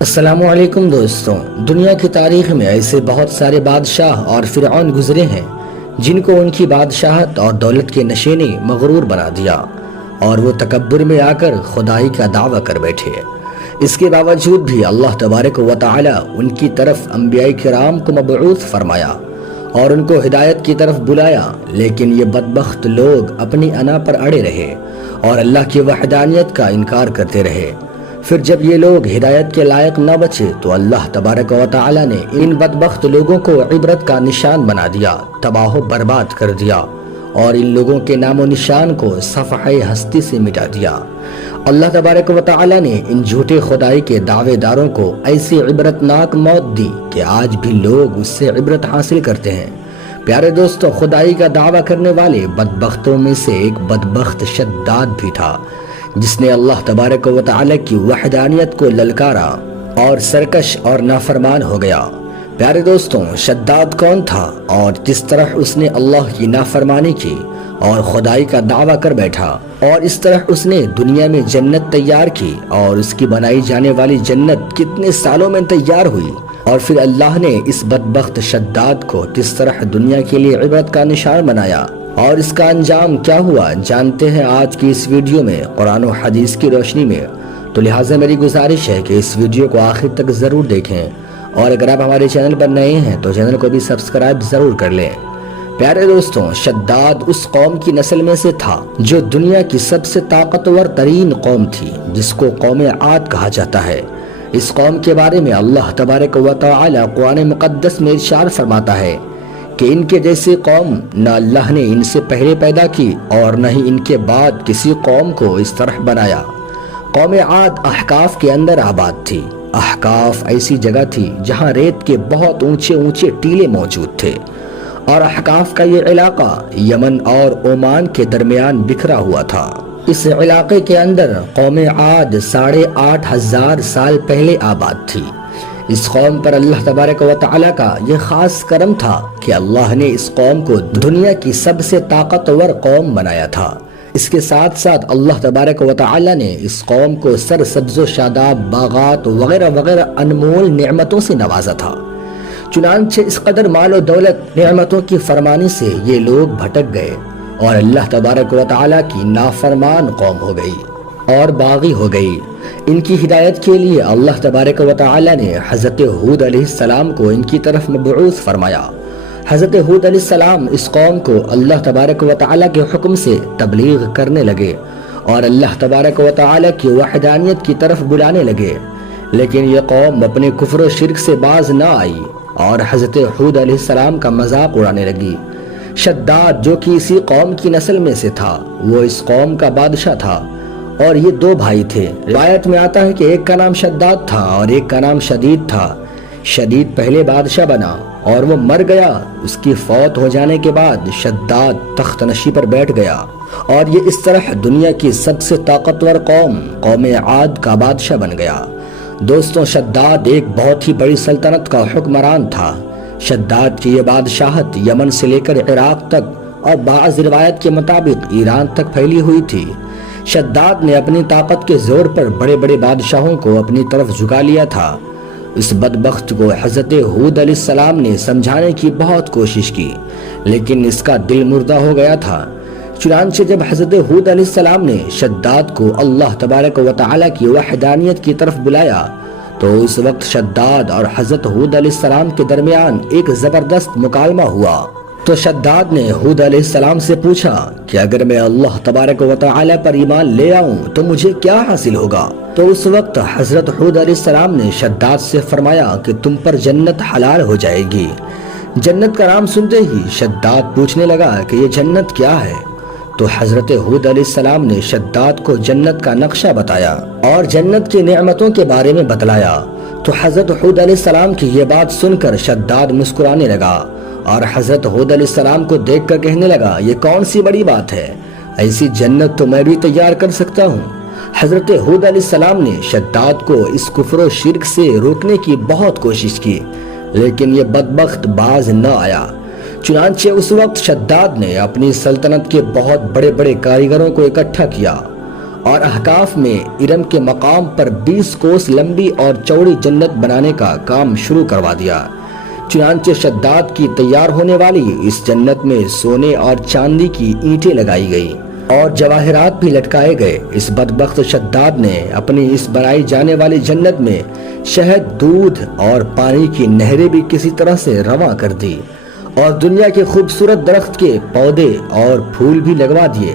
السلام علیکم دوستوں، دنیا کی تاریخ میں ایسے بہت سارے بادشاہ اور فرعون گزرے ہیں جن کو ان کی بادشاہت اور دولت کے نشے نے مغرور بنا دیا اور وہ تکبر میں آ کر خدائی کا دعویٰ کر بیٹھے۔ اس کے باوجود بھی اللہ تبارک و تعالی ان کی طرف انبیاء کرام کو مبعوث فرمایا اور ان کو ہدایت کی طرف بلایا، لیکن یہ بدبخت لوگ اپنی انا پر اڑے رہے اور اللہ کی وحدانیت کا انکار کرتے رہے۔ پھر جب یہ لوگ ہدایت کے لائق نہ بچے تو اللہ تبارک و تعالی نے ان بدبخت لوگوں کو عبرت کا نشان بنا دیا، تباہ و برباد کر دیا اور ان لوگوں کے نام و نشان کو صفحہ ہستی سے مٹا دیا۔ اللہ تبارک و تعالی نے ان جھوٹے خدائی کے دعوے داروں کو ایسی عبرتناک موت دی کہ آج بھی لوگ اس سے عبرت حاصل کرتے ہیں۔ پیارے دوستو، خدائی کا دعویٰ کرنے والے بدبختوں میں سے ایک بدبخت شداد بھی تھا، جس نے اللہ تبارک و تعالی کی وحدانیت کو للکارا اور سرکش اور نافرمان ہو گیا۔ پیارے دوستوں، شداد کون تھا اور کس طرح اس نے اللہ کی نافرمانی کی اور خدائی کا دعویٰ کر بیٹھا، اور اس طرح اس نے دنیا میں جنت تیار کی اور اس کی بنائی جانے والی جنت کتنے سالوں میں تیار ہوئی، اور پھر اللہ نے اس بدبخت شداد کو کس طرح دنیا کے لیے عبرت کا نشان بنایا اور اس کا انجام کیا ہوا، جانتے ہیں آج کی اس ویڈیو میں قرآن و حدیث کی روشنی میں۔ تو لہٰذا میری گزارش ہے کہ اس ویڈیو کو آخر تک ضرور دیکھیں، اور اگر آپ ہمارے چینل پر نئے ہیں تو چینل کو بھی سبسکرائب ضرور کر لیں۔ پیارے دوستوں، شداد اس قوم کی نسل میں سے تھا جو دنیا کی سب سے طاقتور ترین قوم تھی، جس کو قوم عاد کہا جاتا ہے۔ اس قوم کے بارے میں اللہ تبارک و تعالی قرآن مقدس میں ارشاد فرماتا ہے کہ ان کے جیسی قوم نہ اللہ نے ان سے پہلے پیدا کی اور نہ ہی ان کے بعد کسی قوم کو اس طرح بنایا۔ قوم عاد احقاف کے اندر آباد تھی۔ احقاف ایسی جگہ تھی جہاں ریت کے بہت اونچے اونچے ٹیلے موجود تھے، اور احقاف کا یہ علاقہ یمن اور عمان کے درمیان بکھرا ہوا تھا۔ اس علاقے کے اندر قوم عاد 8,500 سال پہلے آباد تھی۔ اس قوم پر اللہ تبارک و تعالی کا یہ خاص کرم تھا کہ اللہ نے اس قوم کو دنیا کی سب سے طاقتور قوم بنایا تھا۔ اس کے ساتھ ساتھ اللہ تبارک و تعالی نے اس قوم کو سرسبز و شاداب باغات وغیرہ وغیرہ انمول نعمتوں سے نوازا تھا۔ چنانچہ اس قدر مال و دولت نعمتوں کی فرمانی سے یہ لوگ بھٹک گئے اور اللہ تبارک و تعالی کی نافرمان قوم ہو گئی اور باغی ہو گئی۔ ان کی ہدایت کے لیے اللہ تبارک و تعالی نے حضرت ہود علیہ السلام کو ان کی طرف مبعوث فرمایا۔ حضرت ہود علیہ السلام اس قوم کو اللہ تبارک و تعالی کے حکم سے تبلیغ کرنے لگے اور اللہ تبارک و تعالی کی وحدانیت کی طرف بلانے لگے، لیکن یہ قوم اپنے کفر و شرک سے باز نہ آئی اور حضرت ہود علیہ السلام کا مذاق اڑانے لگی۔ شداد جو کہ اسی قوم کی نسل میں سے تھا، وہ اس قوم کا بادشاہ تھا، اور یہ دو بھائی تھے۔ روایت میں آتا ہے کہ ایک کا نام شداد تھا اور ایک کا نام شدید تھا۔ شدید پہلے بادشاہ بنا اور وہ مر گیا۔ اس کی فوت ہو جانے کے بعد شداد تخت نشی پر بیٹھ گیا، اور یہ اس طرح دنیا کی سب سے طاقتور قوم عاد کا بادشاہ بن گیا۔ دوستوں، شداد ایک بہت ہی بڑی سلطنت کا حکمران تھا۔ شداد کی یہ بادشاہت یمن سے لے کر عراق تک اور بعض روایت کے مطابق ایران تک پھیلی ہوئی تھی۔ شداد نے اپنی طاقت کے زور پر بڑے بڑے بادشاہوں کو اپنی طرف جھکا لیا تھا۔ اس بدبخت کو حضرت ہود علیہ السلام نے سمجھانے کی بہت کوشش کی، لیکن اس کا دل مردہ ہو گیا تھا۔ چنانچہ جب حضرت ہود علیہ السلام نے شداد کو اللہ تبارک و تعالی کی وحدانیت کی طرف بلایا تو اس وقت شداد اور حضرت ہود علیہ السلام کے درمیان ایک زبردست مکالمہ ہوا۔ تو شداد نے ہود علیہ السلام سے پوچھا کہ اگر میں اللہ تبارک و تعالی پر ایمان لے آؤں تو مجھے کیا حاصل ہوگا؟ تو اس وقت حضرت ہود علیہ السلام نے شداد سے فرمایا کہ تم پر جنت حلال ہو جائے گی۔ جنت کا نام سنتے ہی شداد پوچھنے لگا کہ یہ جنت کیا ہے؟ تو حضرت ہود علیہ السلام نے شداد کو جنت کا نقشہ بتایا اور جنت کی نعمتوں کے بارے میں بتلایا۔ تو حضرت ہود علیہ السلام کی یہ بات سن کر شداد مسکرانے لگا اور حضرت ہود علیہ السلام کو دیکھ کر کہنے لگا، یہ کون سی بڑی بات ہے، ایسی جنت تو میں بھی تیار کر سکتا ہوں۔ حضرت ہود علیہ السلام نے شداد کو اس کفر و شرک سے روکنے کی بہت کوشش کی، لیکن یہ بدبخت باز نہ آیا۔ چنانچہ اس وقت شداد نے اپنی سلطنت کے بہت بڑے بڑے کاریگروں کو اکٹھا کیا اور احقاف میں ارم کے مقام پر 20 کوس لمبی اور چوڑی جنت بنانے کا کام شروع کروا دیا۔ چنانچہ شداد کی تیار ہونے والی اس جنت میں سونے اور چاندی کی اینٹیں لگائی گئی اور جواہرات بھی لٹکائے گئے۔ اس بدبخت شداد نے اپنی اس بنائی جانے والی جنت میں شہد، دودھ اور پانی کی نہریں بھی کسی طرح سے رواں کر دی اور دنیا کے خوبصورت درخت کے پودے اور پھول بھی لگوا دیے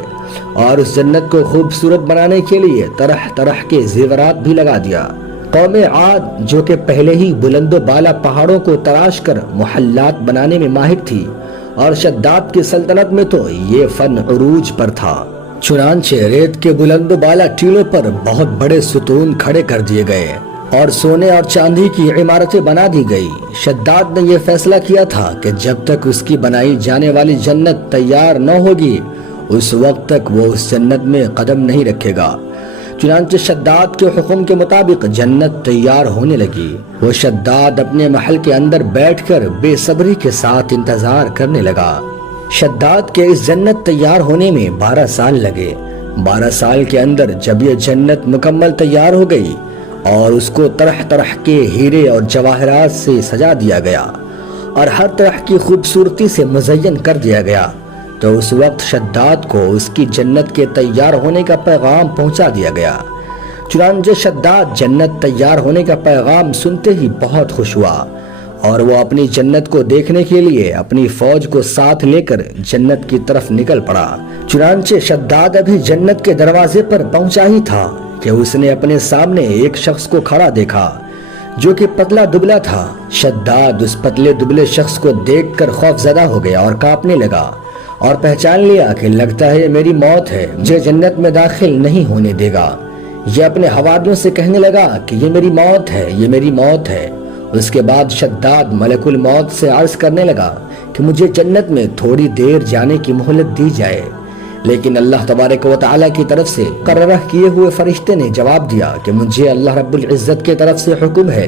اور اس جنت کو خوبصورت بنانے کے لیے طرح طرح کے زیورات بھی لگا دیا۔ قوم عاد جو کہ پہلے ہی بلند و بالا پہاڑوں کو تراش کر محلات بنانے میں ماہر تھی، اور شداد کی سلطنت میں تو یہ فن عروج پر تھا۔ چنانچہ ریت کے بلند و بالا ٹیلوں پر بہت بڑے ستون کھڑے کر دیے گئے اور سونے اور چاندی کی عمارتیں بنا دی گئی۔ شداد نے یہ فیصلہ کیا تھا کہ جب تک اس کی بنائی جانے والی جنت تیار نہ ہوگی اس وقت تک وہ اس جنت میں قدم نہیں رکھے گا۔ چنانچہ شداد کے حکم کے مطابق جنت تیار ہونے لگی۔ وہ شداد اپنے محل کے اندر بیٹھ کر بے صبری کے ساتھ انتظار کرنے لگا۔ شداد کے اس جنت تیار ہونے میں 12 سال لگے۔ 12 سال کے اندر جب یہ جنت مکمل تیار ہو گئی اور اس کو طرح طرح کے ہیرے اور جواہرات سے سجا دیا گیا اور ہر طرح کی خوبصورتی سے مزین کر دیا گیا، تو اس وقت شداد کو اس کی جنت کے تیار ہونے کا پیغام پہنچا دیا گیا۔ چنانچہ شداد جنت تیار ہونے کا پیغام سنتے ہی بہت خوش ہوا اور وہ اپنی جنت کو دیکھنے کے لیے اپنی فوج کو ساتھ لے کر جنت کی طرف نکل پڑا۔ چنانچہ شداد ابھی جنت کے دروازے پر پہنچا ہی تھا کہ اس نے اپنے سامنے ایک شخص کو کھڑا دیکھا جو کہ پتلا دبلا تھا۔ شداد اس پتلے دبلے شخص کو دیکھ کر خوف زدہ ہو گیا اور کانپنے لگا اور پہچان لیا کہ لگتا ہے یہ میری موت ہے، مجھے جنت میں داخل نہیں ہونے دے گا۔ یہ اپنے حواریوں سے کہنے لگا کہ یہ میری موت ہے، یہ میری موت ہے۔ اس کے بعد شداد ملک الموت سے عرض کرنے لگا کہ مجھے جنت میں تھوڑی دیر جانے کی مہلت دی جائے، لیکن اللہ تبارک و تعالیٰ کی طرف سے مقررہ کیے ہوئے فرشتے نے جواب دیا کہ مجھے اللہ رب العزت کی طرف سے حکم ہے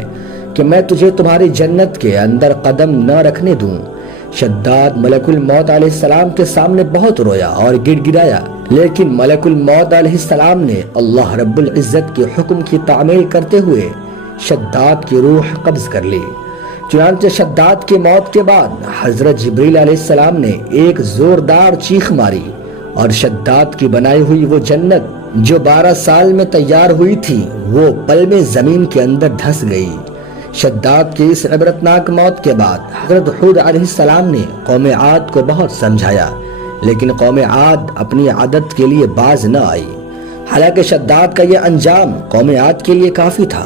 کہ میں تجھے تمہاری جنت کے اندر قدم نہ رکھنے دوں۔ شداد ملک الموت علیہ السلام کے سامنے بہت رویا اور گڑ گڑایا، لیکن ملک الموت علیہ السلام نے اللہ رب العزت کے حکم کی تعمیل کرتے ہوئے شداد کی روح قبض کر لی۔ چنانچہ شداد کی موت کے بعد حضرت جبریل علیہ السلام نے ایک زوردار چیخ ماری اور شداد کی بنائی ہوئی وہ جنت جو 12 سال میں تیار ہوئی تھی وہ پل میں زمین کے اندر دھس گئی۔ شداد کی اس عبرتناک موت کے بعد حضرت ہود علیہ السلام نے قوم عاد کو بہت سمجھایا، لیکن قوم عاد اپنی عادت کے لیے باز نہ آئی۔ حالانکہ شداد کا یہ انجام قوم عاد کے لیے کافی تھا،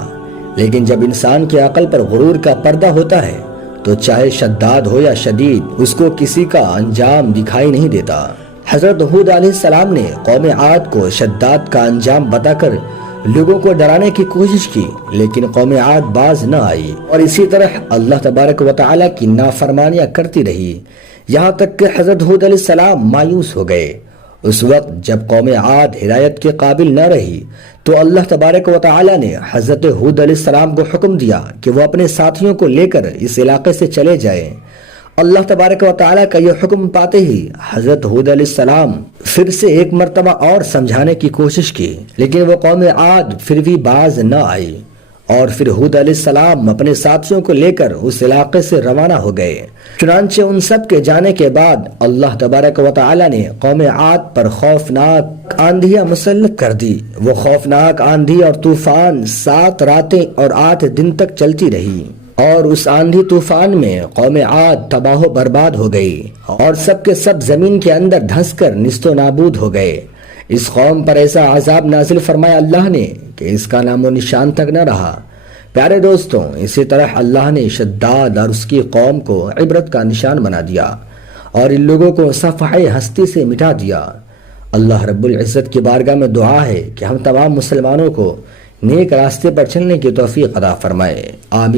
لیکن جب انسان کی عقل پر غرور کا پردہ ہوتا ہے تو چاہے شداد ہو یا شدید اس کو کسی کا انجام دکھائی نہیں دیتا۔ حضرت ہود علیہ السلام نے قوم عاد کو شداد کا انجام بتا کر لوگوں کو ڈرانے کی کوشش کی، لیکن قوم عاد باز نہ آئی اور اسی طرح اللہ تبارک و تعالیٰ کی نافرمانیاں کرتی رہی، یہاں تک کہ حضرت ہود علیہ السلام مایوس ہو گئے۔ اس وقت جب قوم عاد ہدایت کے قابل نہ رہی تو اللہ تبارک و تعالیٰ نے حضرت ہود علیہ السلام کو حکم دیا کہ وہ اپنے ساتھیوں کو لے کر اس علاقے سے چلے جائیں۔ اللہ تبارک و تعالیٰ کا یہ حکم پاتے ہی حضرت ہود علیہ السلام پھر سے ایک مرتبہ اور سمجھانے کی کوشش کی، لیکن وہ قوم عاد پھر بھی باز نہ آئی اور پھر ہود علیہ السلام اپنے ساتھیوں کو لے کر اس علاقے سے روانہ ہو گئے۔ چنانچہ ان سب کے جانے کے بعد اللہ تبارک و تعالیٰ نے قوم عاد پر خوفناک آندھیاں مسلط کر دی۔ وہ خوفناک آندھی اور طوفان 7 راتیں اور 8 دن تک چلتی رہی، اور اس آندھی طوفان میں قوم عاد تباہ و برباد ہو گئی اور سب کے سب زمین کے اندر دھنس کر نیست و نابود ہو گئے۔ اس قوم پر ایسا عذاب نازل فرمایا اللہ نے کہ اس کا نام و نشان تک نہ رہا۔ پیارے دوستوں، اسی طرح اللہ نے شداد اور اس کی قوم کو عبرت کا نشان بنا دیا اور ان لوگوں کو صفحہ ہستی سے مٹا دیا۔ اللہ رب العزت کی بارگاہ میں دعا ہے کہ ہم تمام مسلمانوں کو نیک راستے پر چلنے کی توفیق عطا فرمائے، آمین۔